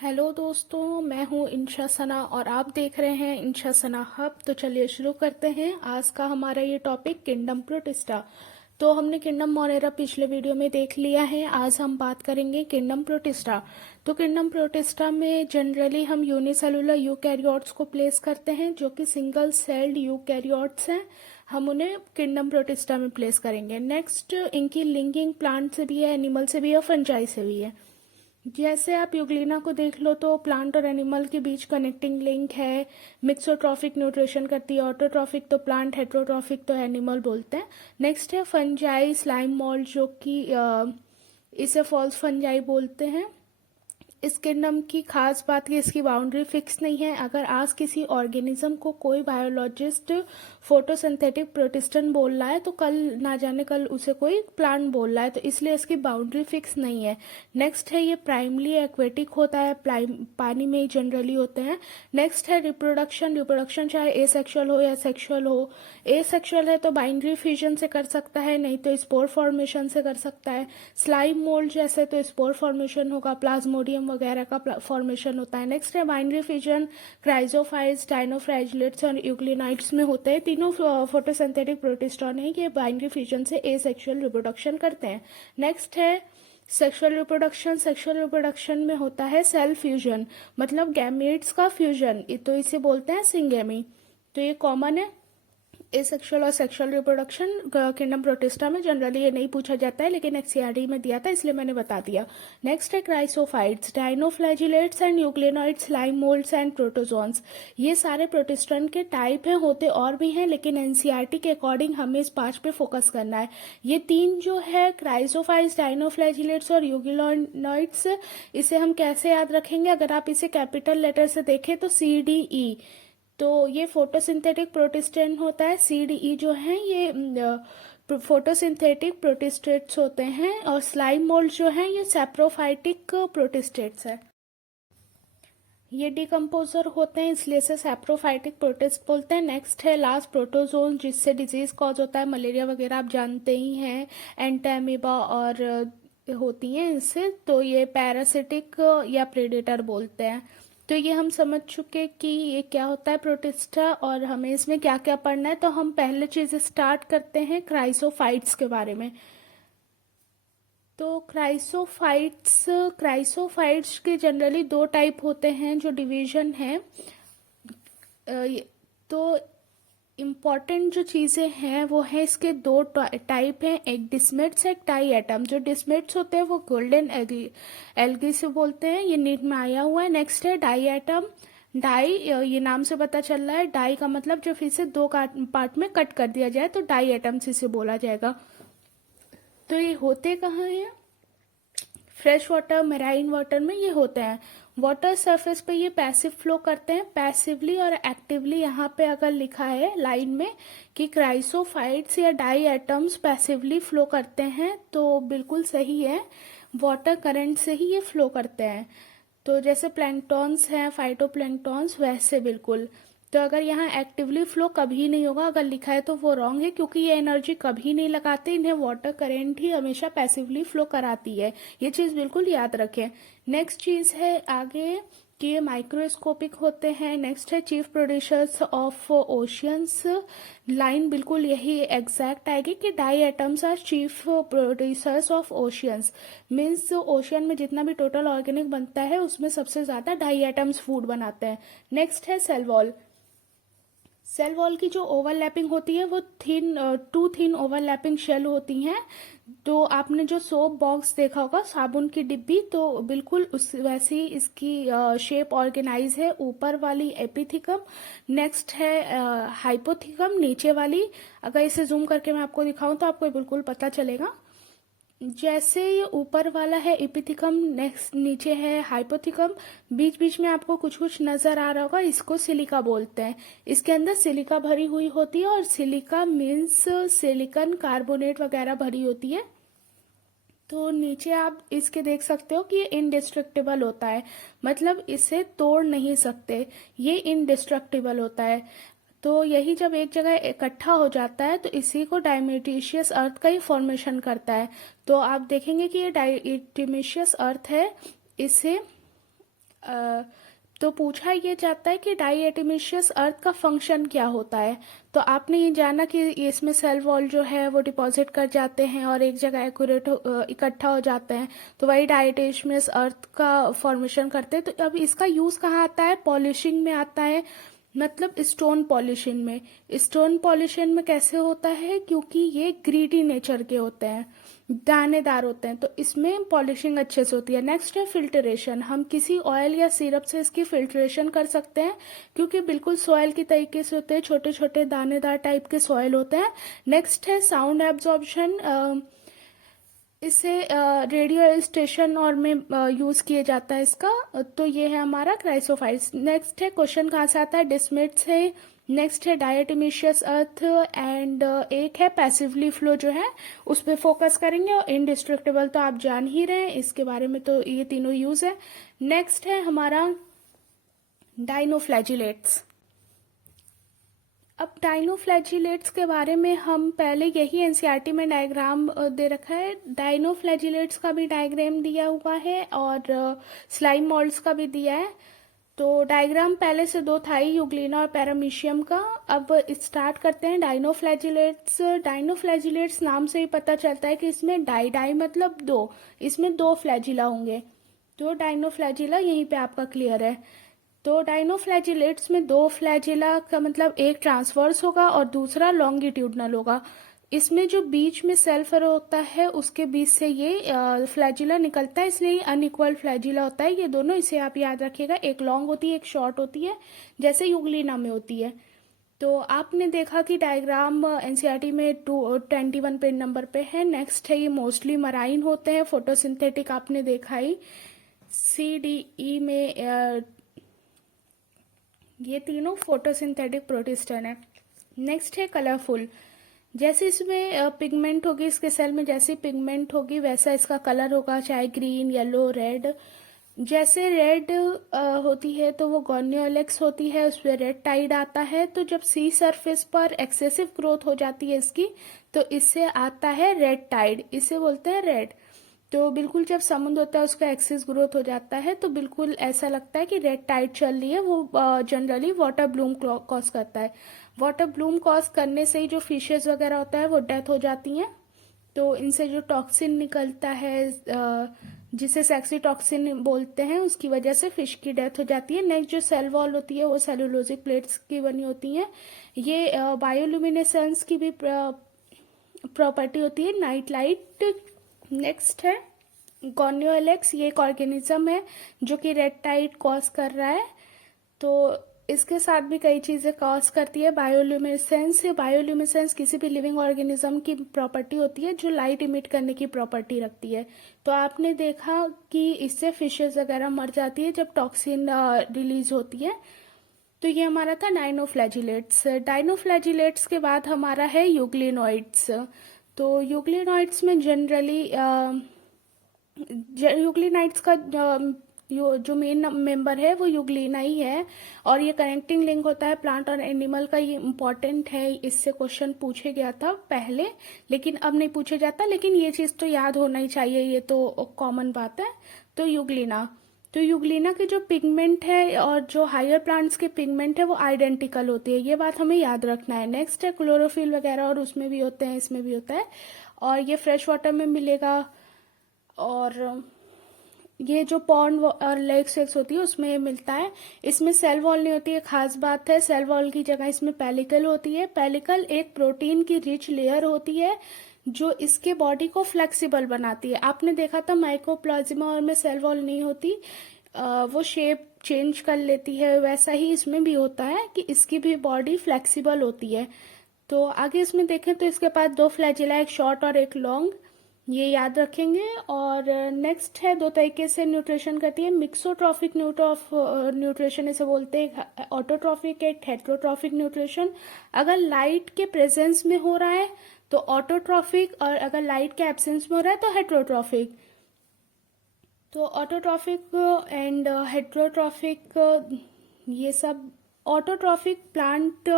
Hello दोस्तों, मैं हूँ इंशा सना और आप देख रहे हैं इंशा सना हब। तो चलिए शुरू करते हैं आज का हमारा ये टॉपिक किंगडम प्रोटिस्टा। तो हमने किंगडम मोनेरा पिछले वीडियो में देख लिया है। आज हम बात करेंगे किंगडम प्रोटिस्टा। तो किंगडम प्रोटिस्टा में जनरली हम यूनिसेलुलर यूकैरियोट्स को प्लेस करते हैं, जो कि सिंगल सेल्ड यूकैरियोट्स हैं। हम उन्हें किंगडम प्रोटिस्टा में प्लेस करेंगे। नेक्स्ट, इनकी लिंकिंग प्लांट से भी है, एनिमल से भी है, फंजाई से भी है। जैसे आप यूग्लिना को देख लो तो प्लांट और एनिमल के बीच कनेक्टिंग लिंक है। मिक्सोट्रॉफिक न्यूट्रिशन करती है, ऑटोट्रॉफिक तो प्लांट, हेट्रोट्रॉफिक तो एनिमल बोलते हैं। नेक्स्ट है फंजाई स्लाइम मोल्ड, जो कि इसे फॉल्स फंजाई बोलते हैं। इस किंगडम की खास बात कि इसकी बाउंड्री फिक्स नहीं है। अगर आज किसी ऑर्गेनिज्म को कोई बायोलॉजिस्ट फोटोसिंथेटिक प्रोटिस्टन बोल रहा है तो कल ना जाने कल उसे कोई प्लांट बोल रहा है, तो इसलिए इसकी बाउंड्री फिक्स नहीं है। नेक्स्ट है ये प्राइमली एक्वेटिक होता है, पानी में ही जनरली होते हैं। नेक्स्ट है रिप्रोडक्शन। रिप्रोडक्शन चाहे एसेक्सुअल हो या सेक्सुअल हो। एसेक्सुअल है तो बाइंड्री फ्यूजन से कर सकता है, नहीं तो स्पोर फॉर्मेशन से कर सकता है। स्लाइम मोल्ड जैसे तो स्पोर फॉर्मेशन होगा, प्लाज्मोडियम वगैरह का फॉर्मेशन होता है। नेक्स्ट है बाइंड्री फ्यूजन। क्राइजोफाइट्स, डायनोफ्लैजिलेट्स और यूग्लिनाइट्स में होते हैं। तीनों फोटोसिंथेटिक प्रोटिस्टॉन है, ये बाइंड्री फ्यूजन से एसेक्सुअल रिप्रोडक्शन करते हैं। नेक्स्ट है सेक्सुअल रिप्रोडक्शन। सेक्सुअल रिप्रोडक्शन में होता है सेल फ्यूजन, मतलब गैमेट्स का फ्यूजन, तो इसे बोलते हैं सिंगेमी। तो ये कॉमन है। एसेक्सुअल और सेक्सुअल रिप्रोडक्शन किंगडम प्रोटिस्टा में जनरली ये नहीं पूछा जाता है, लेकिन एनसीईआरटी में दिया था इसलिए मैंने बता दिया। नेक्स्ट है chrysophytes, dinoflagellates and euglenoids, slime moulds and protozoans. ये सारे प्रोटिस्टन के टाइप हैं, होते और भी हैं, लेकिन एनसीईआरटी के अकॉर्डिंग हमें इस 5 पे फोकस करना है। ये 3 जो है क्राइसोफाइट्स, डायनोफ्लैजिलेट्स और यूग्लिनॉइड्स, इसे हम कैसे याद रखेंगे? अगर आप इसे कैपिटल लेटर से देखें तो CDE। तो ये फोटोसिंथेटिक प्रोटिस्टेट होता है। CDE जो है ये फोटोसिंथेटिक प्रोटिस्टेट्स होते हैं, और स्लाइम मोल्ड जो है ये सैप्रोफाइटिक प्रोटिस्टेट्स है। ये डिकम्पोजर होते हैं, इसलिए से सैप्रोफाइटिक प्रोटिस्ट बोलते हैं। नेक्स्ट है लास्ट प्रोटोजोन, जिससे डिजीज कॉज होता है, मलेरिया वगैरह आप जानते ही हैं, एंटामीबा और होती हैं इससे। तो ये पैरासिटिक या प्रेडेटर बोलते हैं। तो ये हम समझ चुके कि ये क्या होता है प्रोटिस्टा और हमें इसमें क्या क्या पढ़ना है। तो हम पहले चीज स्टार्ट करते हैं क्राइसोफाइट्स के बारे में। तो क्राइसोफाइट्स के जनरली 2 टाइप होते हैं जो डिवीजन है। तो इम्पॉर्टेंट जो चीज़ें हैं वो है, इसके 2 टाइप हैं, एक डिस्मिट्स है, एक टाई एटम। जो डिस्मिट्स होते हैं वो गोल्डन एल्गी से बोलते हैं, ये नीट में आया हुआ है। नेक्स्ट है डाई एटम। डाई, ये नाम से पता चल रहा है, डाई का मतलब जब इसे 2 पार्ट में कट कर दिया जाए तो डाई एटम्स इसे बोला जाएगा। तो ये होते कहाँ हैं? फ्रेश वाटर, मेराइन वाटर में ये होते हैं। वाटर सरफेस पे ये पैसिव फ्लो करते हैं, पैसिवली और एक्टिवली। यहाँ पे अगर लिखा है लाइन में कि क्राइसोफाइट्स या डाई एटम्स पैसिवली फ्लो करते हैं, तो बिल्कुल सही है, वाटर करंट से ही ये फ्लो करते हैं। तो जैसे प्लैंक्टॉन्स हैं, फाइटोप्लैंक्टॉन्स, वैसे बिल्कुल। तो अगर यहाँ एक्टिवली फ्लो कभी नहीं होगा, अगर लिखा है तो वो रॉन्ग है, क्योंकि ये एनर्जी कभी नहीं लगाते, इन्हें वाटर करंट ही हमेशा पैसिवली फ्लो कराती है। ये चीज बिल्कुल याद रखें। नेक्स्ट चीज है आगे कि ये माइक्रोस्कोपिक होते हैं। नेक्स्ट है chief producers of oceans. Line बिल्कुल यही एग्जैक्ट आएगी कि diatoms are chief producers of oceans. Means ocean में जितना भी टोटल ऑर्गेनिक बनता है उसमें सबसे ज्यादा डाई एटम्स फूड बनाते हैं। नेक्स्ट है सेल वॉल। सेल वॉल की जो ओवरलैपिंग होती है वो टू थिन ओवरलैपिंग शेल होती हैं। तो आपने जो सोप बॉक्स देखा होगा, साबुन की डिब्बी, तो बिल्कुल उस वैसे ही इसकी शेप ऑर्गेनाइज है। ऊपर वाली एपिथिकम, नेक्स्ट है हाइपोथिकम, नीचे वाली। अगर इसे जूम करके मैं आपको दिखाऊं तो आपको बिल्कुल पता चलेगा। जैसे ये ऊपर वाला है एपिथिकम, नेक्स्ट नीचे है हाइपोथिकम, बीच बीच में आपको कुछ कुछ नजर आ रहा होगा, इसको सिलिका बोलते हैं। इसके अंदर सिलिका भरी हुई होती है, और सिलिका मीन्स सिलिकॉन कार्बोनेट वगैरह भरी होती है। तो नीचे आप इसके देख सकते हो कि ये इनडिस्ट्रक्टिबल होता है, मतलब इसे तोड़ नहीं सकते, ये इनडिस्ट्रक्टिबल होता है। तो यही जब एक जगह इकट्ठा हो जाता है तो इसी को डायमेटिशियस अर्थ का ही फॉर्मेशन करता है। तो आप देखेंगे कि ये डायमेटिशियस अर्थ है, इसे तो पूछा ये जाता है कि डाईएटमिशियस अर्थ का फंक्शन क्या होता है। तो आपने ये जाना कि इसमें सेल वॉल जो है वो डिपॉजिट कर जाते हैं और एक जगह एक्यूरेट इकट्ठा हो जाते हैं, तो वही डाईएटमिशियस अर्थ का फॉर्मेशन करते हैं। तो अब इसका यूज़ कहाँ आता है? पॉलिशिंग में आता है, मतलब स्टोन पॉलिशिंग में। स्टोन पॉलिशिंग में कैसे होता है? क्योंकि ये ग्रीडी नेचर के होते हैं, दानेदार होते हैं, तो इसमें पॉलिशिंग अच्छे से होती है। नेक्स्ट है फिल्ट्रेशन। हम किसी ऑयल या सिरप से इसकी फिल्ट्रेशन कर सकते हैं, क्योंकि बिल्कुल सॉयल की तरीके से होते हैं, छोटे छोटे दानेदार टाइप के सॉयल होते हैं। नेक्स्ट है साउंड एब्जॉर्प्शन। इसे रेडियो स्टेशन और में यूज़ किया जाता है इसका। तो ये है हमारा क्राइसोफाइट्स। नेक्स्ट है क्वेश्चन कहाँ से आता है? डिस्मिट्स है। नेक्स्ट है डायटोमिशियस अर्थ एंड एक है पैसिवली फ्लो जो है उस पर फोकस करेंगे। और इनडिस्ट्रक्टिबल तो आप जान ही रहे हैं, इसके बारे में तो ये तीनों यूज़ है। नेक्स्ट है हमारा डाइनोफ्लैजिलेट्स। अब डाइनोफ्लैजिलेट्स के बारे में हम पहले यही एनसीईआरटी में डायग्राम दे रखा है। डाइनोफ्लैजिलेट्स का भी डायग्राम दिया हुआ है और स्लाइम मॉल्ड्स का भी दिया है। तो डायग्राम पहले से दो था ही, यूग्लिना और पैरामीशियम का। अब स्टार्ट करते हैं डाइनोफ्लैजिलेट्स। डाइनोफ्लैजिलेट्स नाम से ही पता चलता है कि इसमें डाई डाई मतलब दो, इसमें दो फ्लैजिला होंगे। तो डाइनोफ्लैजिला यहीं पे आपका क्लियर है। तो डाइनोफ्लैजिलेट्स में दो फ्लैजिला का मतलब एक ट्रांसवर्स होगा और दूसरा लॉन्गिट्यूडनल होगा। इसमें जो बीच में सेल फरो होता है उसके बीच से ये फ्लैजिला निकलता है, इसलिए अनइक्वल फ्लैजिला होता है ये दोनों। इसे आप याद रखिएगा, एक लॉन्ग होती है एक शॉर्ट होती है, जैसे यूग्लिना में होती है। तो आपने देखा कि डायग्राम एनसीईआरटी में 21 पेज नंबर पे है। नेक्स्ट है ये मोस्टली मराइन होते हैं, फोटोसिंथेटिक आपने देखा ही। CDE में ये तीनों फोटोसिंथेटिक प्रोटिस्टन है। नेक्स्ट है कलरफुल। जैसे इसमें पिगमेंट होगी, इसके सेल में जैसी पिगमेंट होगी वैसा इसका कलर होगा, चाहे ग्रीन येलो रेड। जैसे रेड होती है तो वो गॉर्नियोलेक्स होती है, उस पर रेड टाइड आता है। तो जब सी सरफेस पर एक्सेसिव ग्रोथ हो जाती है इसकी, तो इससे आता है रेड टाइड, इसे बोलते हैं रेड। तो बिल्कुल जब समुद्र होता है उसका एक्सेस ग्रोथ हो जाता है तो बिल्कुल ऐसा लगता है कि रेड टाइड चल रही है। वो जनरली वाटर ब्लूम कॉज करता है। वाटर ब्लूम कॉज करने से ही जो फिशेज वगैरह होता है वो डेथ हो जाती हैं। तो इनसे जो टॉक्सिन निकलता है जिसे सेक्सी टॉक्सिन बोलते हैं, उसकी वजह से फिश की डेथ हो जाती है। नेक्स्ट जो सेल वॉल होती है वो सेलुलोजिक प्लेट्स की बनी होती हैं। ये बायोल्यूमिनेसेंस की भी प्रॉपर्टी होती है, नाइट लाइट। नेक्स्ट है गॉर्नियोलेक्स। ये एक ऑर्गेनिज्म है जो कि रेड टाइड कॉज कर रहा है। तो इसके साथ भी कई चीज़ें कॉज करती है। बायोल्यूमिनेसेंस, बायोल्यूमिनेसेंस किसी भी लिविंग ऑर्गेनिज्म की प्रॉपर्टी होती है जो लाइट इमिट करने की प्रॉपर्टी रखती है। तो आपने देखा कि इससे फिशेज वगैरह मर जाती है जब टॉक्सिन रिलीज होती है। तो ये हमारा था डाइनोफ्लैजिलेट्स। डाइनोफ्लैजिलेट्स के बाद हमारा है यूग्लिनोइड्स। तो यूग्लिनोइड्स में जनरली यूग्लिनाइड्स का जो मेन मेंबर है वो यूग्लिना ही है, और ये कनेक्टिंग लिंक होता है प्लांट और एनिमल का। ये इम्पोर्टेंट है, इससे क्वेश्चन पूछे गया था पहले, लेकिन अब नहीं पूछे जाता। लेकिन ये चीज़ तो याद होना ही चाहिए, ये तो कॉमन बात है। तो यूग्लिना, तो यूग्लिना की जो पिगमेंट है और जो हायर प्लांट्स के पिगमेंट है वो आइडेंटिकल होती है, ये बात हमें याद रखना है। नेक्स्ट है क्लोरोफिल वगैरह, और उसमें भी होते हैं इसमें भी होता है, और ये फ्रेश वाटर में मिलेगा। और ये जो पॉन्ड और लेक्स वेक्स होती है उसमें मिलता है। इसमें सेल वॉल नहीं होती है, खास बात है। सेल वॉल की जगह इसमें पेलिकल होती है। पेलिकल एक प्रोटीन की रिच लेयर होती है जो इसके बॉडी को फ्लेक्सिबल बनाती है। आपने देखा था माइकोप्लाज्मा और में सेल वॉल नहीं होती, वो शेप चेंज कर लेती है, वैसा ही इसमें भी होता है कि इसकी भी बॉडी फ्लेक्सिबल होती है। तो आगे इसमें देखें तो इसके पास दो फ्लैजिला, एक शॉर्ट और एक लॉन्ग, ये याद रखेंगे। और नेक्स्ट है दो तरीके से न्यूट्रिशन करती है, मिक्सोट्रॉफिक न्यूट्रिशन इसे बोलते हैं, ऑटोट्रॉफिक एक हेट्रोट्रॉफिक न्यूट्रिशन। अगर लाइट के प्रेजेंस में हो रहा है तो ऑटोट्रॉफिक, और अगर लाइट के एब्सेंस में हो रहा है तो हेट्रोट्रॉफिक। तो ऑटोट्रॉफिक एंड हेट्रोट्रॉफिक, ये सब ऑटोट्रॉफिक प्लांट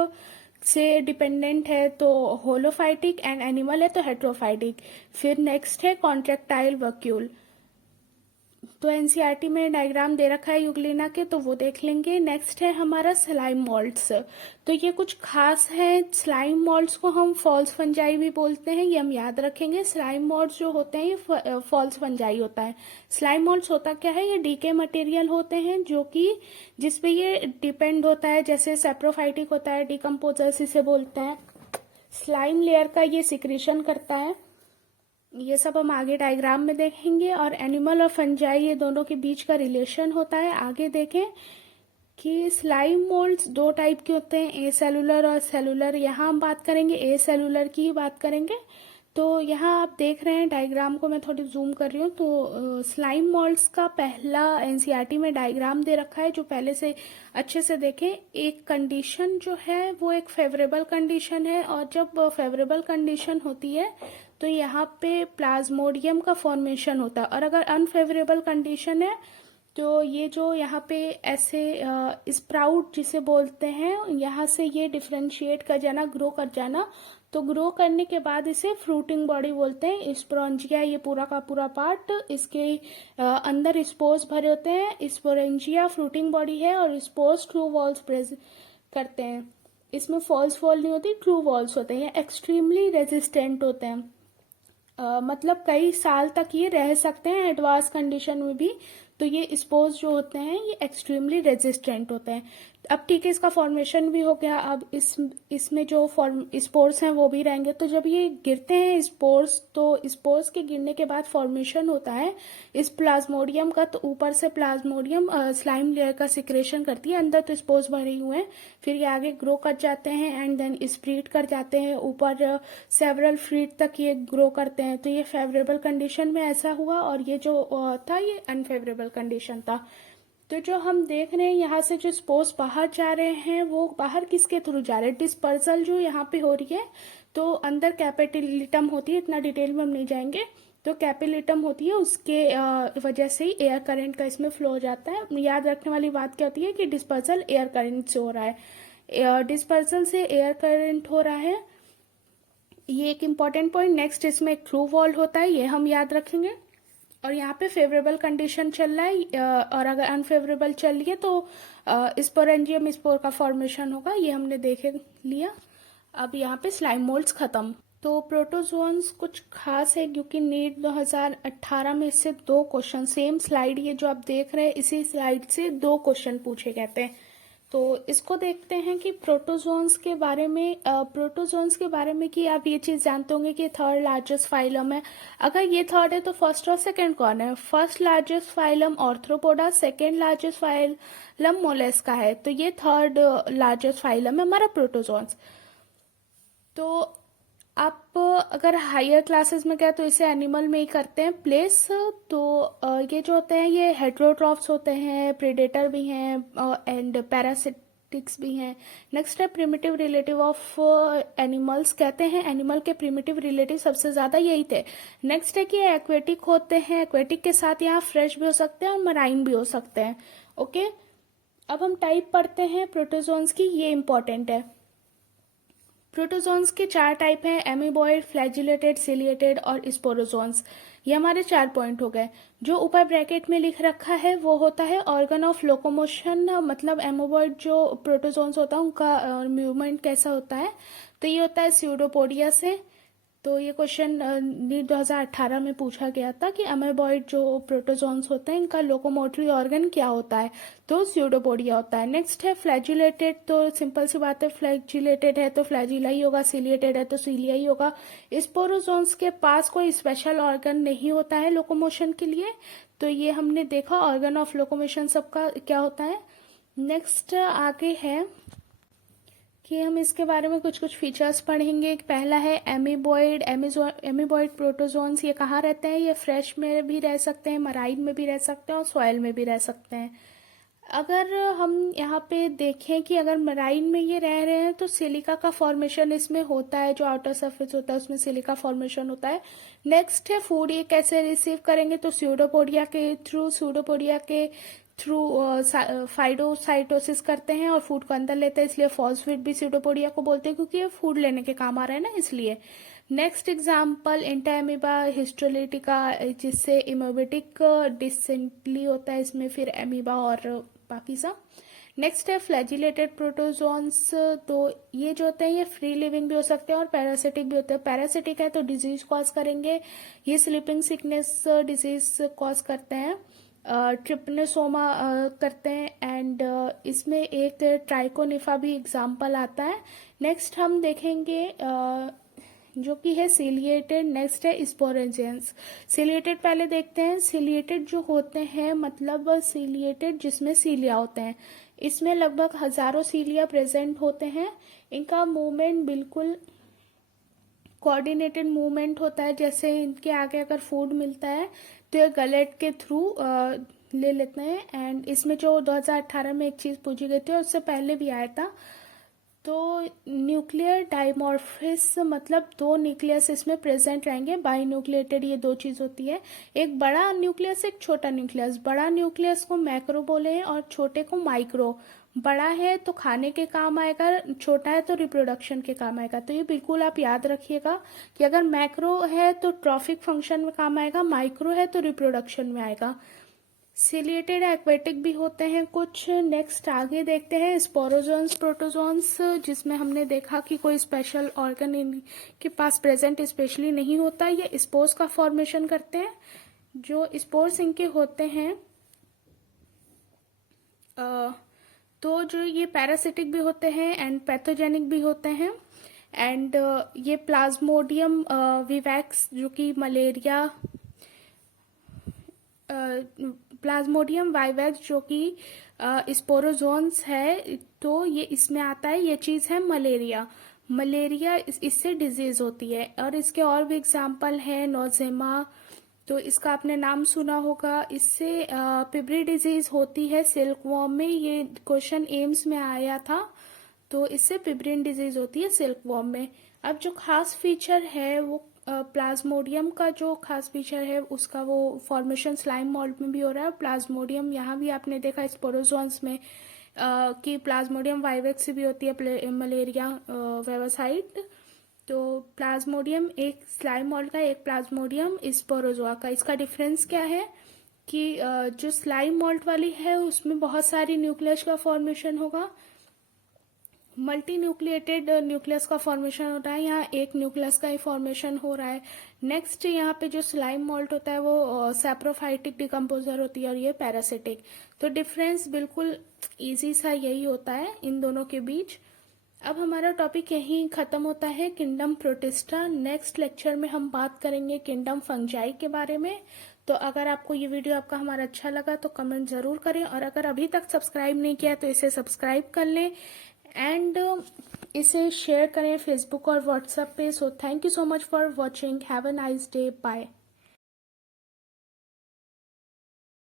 से डिपेंडेंट है तो होलोफाइटिक, एंड एनिमल है तो हेट्रोफाइटिक। फिर नेक्स्ट है कॉन्ट्रेक्टाइल वैक्यूल। तो एनसीईआरटी में डायग्राम दे रखा है यूग्लिना के, तो वो देख लेंगे। नेक्स्ट है हमारा स्लाइम मोल्ड्स। तो ये कुछ खास है। स्लाइम मोल्ड्स को हम फॉल्स फंजाई भी बोलते हैं, ये हम याद रखेंगे। स्लाइम मोल्ड्स जो होते हैं ये फॉल्स फंजाई होता है। स्लाइम मोल्ड्स होता क्या है, ये डीके मटेरियल होते हैं जो कि जिसपे ये डिपेंड होता है, जैसे सेप्रोफाइटिक होता है, डिकम्पोजर्स इसे बोलते हैं। स्लाइम लेयर का ये सिक्रीशन करता है। ये सब हम आगे डायग्राम में देखेंगे। और एनिमल और फंजाई ये दोनों के बीच का रिलेशन होता है। आगे देखें कि स्लाइम मोल्ड्स दो टाइप के होते हैं, ए सेलुलर और सेलुलर। यहाँ हम बात करेंगे ए सेलुलर की ही बात करेंगे। तो यहाँ आप देख रहे हैं डायग्राम को, मैं थोड़ी जूम कर रही हूँ। तो स्लाइम मोल्ड्स का पहला एनसीईआरटी में डायग्राम दे रखा है, जो पहले से अच्छे से देखें। एक कंडीशन जो है वो एक फेवरेबल कंडीशन है, और जब फेवरेबल कंडीशन होती है तो यहाँ पे प्लाज्मोडियम का फॉर्मेशन होता है। और अगर अनफेवरेबल कंडीशन है तो ये जो यहाँ पे ऐसे स्प्राउट जिसे बोलते हैं, यहाँ से ये डिफ्रेंशिएट कर जाना, ग्रो कर जाना। तो ग्रो करने के बाद इसे फ्रूटिंग बॉडी बोलते हैं। स्पोरेंजिया ये पूरा का पूरा पार्ट, इसके अंदर स्पोर्स भरे होते हैं। स्पोरेंजिया फ्रूटिंग बॉडी है, और स्पोर्स ट्रू वॉल्स प्रेजेंट करते हैं। इसमें फॉल्स वॉल नहीं होती, ट्रू वॉल्स होते हैं। एक्सट्रीमली रेजिस्टेंट होते हैं, मतलब कई साल तक ये रह सकते हैं एडवांस कंडीशन में भी। तो ये स्पोर्स जो होते हैं ये एक्सट्रीमली रेजिस्टेंट होते हैं। अब ठीक है, इसका फॉर्मेशन भी हो गया। अब इसमें जो स्पोर्स हैं वो भी रहेंगे। तो जब ये गिरते हैं स्पोर्स, तो स्पोर्स के गिरने के बाद फॉर्मेशन होता है इस प्लाज्मोडियम का। तो ऊपर से प्लाज्मोडियम स्लाइम लेयर का सिक्रेशन करती है, अंदर तो स्पोर्स भरे हुए हैं। फिर ये आगे ग्रो कर जाते हैं एंड देन स्प्रीड कर जाते हैं, ऊपर सेवरल फीट तक ये ग्रो करते हैं। तो ये फेवरेबल कंडीशन में ऐसा हुआ, और ये जो था ये अनफेवरेबल कंडीशन था। तो जो हम देख रहे हैं यहाँ से जो स्पोर्स बाहर जा रहे हैं, वो बाहर किसके थ्रू जा रहे हैं, डिस्पर्सल जो यहाँ पे हो रही है। तो अंदर कैपिटलिटम होती है, इतना डिटेल में हम नहीं जाएंगे। तो कैपिलिटम होती है, उसके वजह से ही एयर करंट का इसमें फ्लो हो जाता है। याद रखने वाली बात क्या होती है कि डिस्पर्सल एयर करंट से हो रहा है, डिस्पर्सल से एयर करंट हो रहा है। ये एक इम्पॉर्टेंट पॉइंट। नेक्स्ट इसमें एक थ्रू वॉल होता है, ये हम याद रखेंगे। और यहाँ पे फेवरेबल कंडीशन चल रहा है, और अगर अनफेवरेबल चल रही है तो स्पोरेंजियम स्पोर का फॉर्मेशन होगा, ये हमने देख लिया। अब यहाँ पे स्लाइम मोल्ड्स खत्म। तो प्रोटोजोन्स कुछ खास है, क्योंकि नीट 2018 में इससे 2 क्वेश्चन, सेम स्लाइड ये जो आप देख रहे हैं, इसी स्लाइड से 2 क्वेश्चन पूछे गए थे। तो इसको देखते हैं कि प्रोटोजोन्स के बारे में कि आप ये चीज जानते होंगे कि थर्ड लार्जेस्ट फाइलम है। अगर ये थर्ड है तो फर्स्ट और सेकंड कौन है? First largest phylum Arthropoda, second largest phylum Mollusca है। तो ये थर्ड लार्जेस्ट फाइलम है हमारा प्रोटोजोन्स। तो आप अगर हायर क्लासेस में गए तो इसे एनिमल में ही करते हैं प्लेस। तो ये जो होते हैं ये हेट्रोट्रॉफ्स होते हैं, प्रेडेटर भी हैं एंड पैरासिटिक्स भी हैं। नेक्स्ट है प्रिमिटिव रिलेटिव ऑफ एनिमल्स। कहते हैं एनिमल के प्रिमिटिव रिलेटिव सबसे ज्यादा यही थे। नेक्स्ट है कि एक्वेटिक होते हैं, एक्वेटिक के साथ यहाँ फ्रेश भी हो सकते हैं और मराइन भी हो सकते हैं। ओके, अब हम टाइप पढ़ते हैं प्रोटोजोन्स की, ये इंपॉर्टेंट है। प्रोटोजोन्स के 4 टाइप हैं, एमीबॉइड, फ्लैजिलेटेड, सिलिएटेड और स्पोरोजोन्स। ये हमारे 4 पॉइंट हो गए। जो ऊपर ब्रैकेट में लिख रखा है वो होता है ऑर्गन ऑफ लोकोमोशन, मतलब एमोबॉइड जो प्रोटोजोन्स होता है उनका मूवमेंट कैसा होता है। तो ये होता है स्यूडोपोडिया से। तो ये क्वेश्चन नीट 2018 में पूछा गया था कि अमेबॉइड जो प्रोटोजोन्स होते हैं इनका लोकोमोटरी ऑर्गन क्या होता है, तो स्यूडोपोडिया होता है। नेक्स्ट है फ्लैजिलेटेड। तो सिंपल सी बात है, फ्लैजिलेटेड है तो फ्लैजिला ही होगा, सिलिएटेड है तो सिलिया ही होगा। स्पोरोजोन्स के पास कोई स्पेशल ऑर्गन नहीं होता है लोकोमोशन के लिए। तो ये हमने देखा ऑर्गन ऑफ लोकोमोशन सबका क्या होता है। नेक्स्ट आगे है कि हम इसके बारे में कुछ कुछ फीचर्स पढ़ेंगे। पहला है एमीबॉइड। एमीबॉइड प्रोटोजोन्स ये कहाँ रहते हैं? ये फ्रेश में भी रह सकते हैं, मराइन में भी रह सकते हैं और सॉइल में भी रह सकते हैं। अगर हम यहाँ पे देखें कि अगर मराइन में ये रह रहे हैं तो सिलिका का फॉर्मेशन इसमें होता है, जो आउटर सरफेस होता है उसमें सिलिका फॉर्मेशन होता है। नेक्स्ट है फूड ये कैसे रिसीव करेंगे, तो स्यूडोपोडिया के थ्रू फाइटोसाइटोसिस करते हैं और फूड को अंदर लेते हैं, इसलिए फॉस्फेट भी स्यूडोपोडिया को बोलते हैं, क्योंकि ये फूड लेने के काम आ रहा है ना, इसलिए। नेक्स्ट एग्जाम्पल इंटरएमीबा हिस्टोलिटिका, जिससे इमोबेटिक डिसेंटली होता है इसमें, फिर एमीबा और बाकी सब। नेक्स्ट है फ्लैजिलेटेड प्रोटोजोन्स। तो ये जो होते हैं ये फ्री लिविंग भी हो सकते हैं और पैरासिटिक भी होते हैं। पैरासिटिक है तो डिजीज कॉज करेंगे, ये स्लीपिंग सिकनेस डिजीज कॉज करते हैं, ट्रिपनोसोमा करते हैं, एंड इसमें एक ट्राइकोनिफा भी एग्जाम्पल आता है। नेक्स्ट हम देखेंगे जो कि है सिलिएटेड। नेक्स्ट है स्पोरेंजियंस। सिलिएटेड पहले देखते हैं। सिलिएटेड जो होते हैं मतलब सिलिएटेड जिसमें सीलिया होते हैं, इसमें लगभग हजारों सीलिया प्रेजेंट होते हैं। इनका मूवमेंट बिल्कुल कोऑर्डिनेटेड मूवमेंट होता है, जैसे इनके आगे अगर फूड मिलता है तो ये गलेट के थ्रू ले लेते हैं। एंड इसमें जो 2018 में एक चीज पूछी गई थी और उससे पहले भी आया था, तो न्यूक्लियर डाइमॉर्फिस मतलब दो न्यूक्लियस इसमें प्रेजेंट रहेंगे। बाइन्यूक्लिएटेड ये दो चीज होती है, एक बड़ा न्यूक्लियस एक छोटा न्यूक्लियस। बड़ा न्यूक्लियस को मैक्रो बोले हैं और छोटे को माइक्रो। बड़ा है तो खाने के काम आएगा, छोटा है तो रिप्रोडक्शन के काम आएगा। तो ये बिल्कुल आप याद रखिएगा कि अगर मैक्रो है तो ट्रॉफिक फंक्शन में काम आएगा, माइक्रो है तो रिप्रोडक्शन में आएगा। सिलिएटेड एक्वेटिक भी होते हैं कुछ। नेक्स्ट आगे देखते हैं स्पोरोजोन्स प्रोटोजोन्स, जिसमें हमने देखा कि कोई स्पेशल ऑर्गन इनके पास प्रेजेंट स्पेशली नहीं होता, ये स्पोर्स का फॉर्मेशन करते हैं। जो स्पोर्स इनके होते हैं तो जो ये पैरासिटिक भी होते हैं एंड पैथोजेनिक भी होते हैं। एंड ये प्लाज्मोडियम विवैक्स जो कि मलेरिया, प्लाज्मोडियम वाइवैक्स जो कि स्पोरोजोन्स है, तो ये इसमें आता है। ये चीज है मलेरिया। मलेरिया इससे डिजीज होती है। और इसके और भी एग्जाम्पल है नोजेमा, तो इसका आपने नाम सुना होगा। इससे पिबरी डिजीज होती है सिल्कवॉर्म में, ये क्वेश्चन एम्स में आया था। तो इससे पिबरिन डिजीज होती है सिल्कवॉर्म में। अब जो खास फीचर है वो प्लाज्मोडियम का जो खास फीचर है उसका वो फॉर्मेशन स्लाइम मोल्ड में भी हो रहा है। प्लाज्मोडियम यहाँ भी आपने देखा स्पोरोजोन्स में कि प्लाज्मोडियम वाइवेक्स भी होती है मलेरिया वेवासाइट। तो प्लाज्मोडियम एक स्लाइम मोल्ड का, एक प्लाज्मोडियम स्पोरोजोआ का। इसका डिफरेंस क्या है कि जो स्लाइम मोल्ड वाली है उसमें बहुत सारी न्यूक्लियस का फॉर्मेशन होगा, मल्टी न्यूक्लिएटेड न्यूक्लियस का फॉर्मेशन होता है, यहाँ एक न्यूक्लियस का ही फॉर्मेशन हो रहा है। नेक्स्ट यहाँ पे जो स्लाइम मोल्ट होता है वो सैप्रोफाइटिक डिकम्पोजर होती है और ये पैरासिटिक। तो डिफरेंस बिल्कुल इजी सा यही होता है इन दोनों के बीच। अब हमारा टॉपिक यहीं खत्म होता है, किंगडम प्रोटिस्टा। नेक्स्ट लेक्चर में हम बात करेंगे किंगडम फंजाई के बारे में। तो अगर आपको ये वीडियो आपका हमारा अच्छा लगा तो कमेंट जरूर करें, और अगर अभी तक सब्सक्राइब नहीं किया तो इसे सब्सक्राइब कर लें एंड इसे शेयर करें फेसबुक और व्हाट्सएप पे। So thank you so much for watching, have a nice day, bye.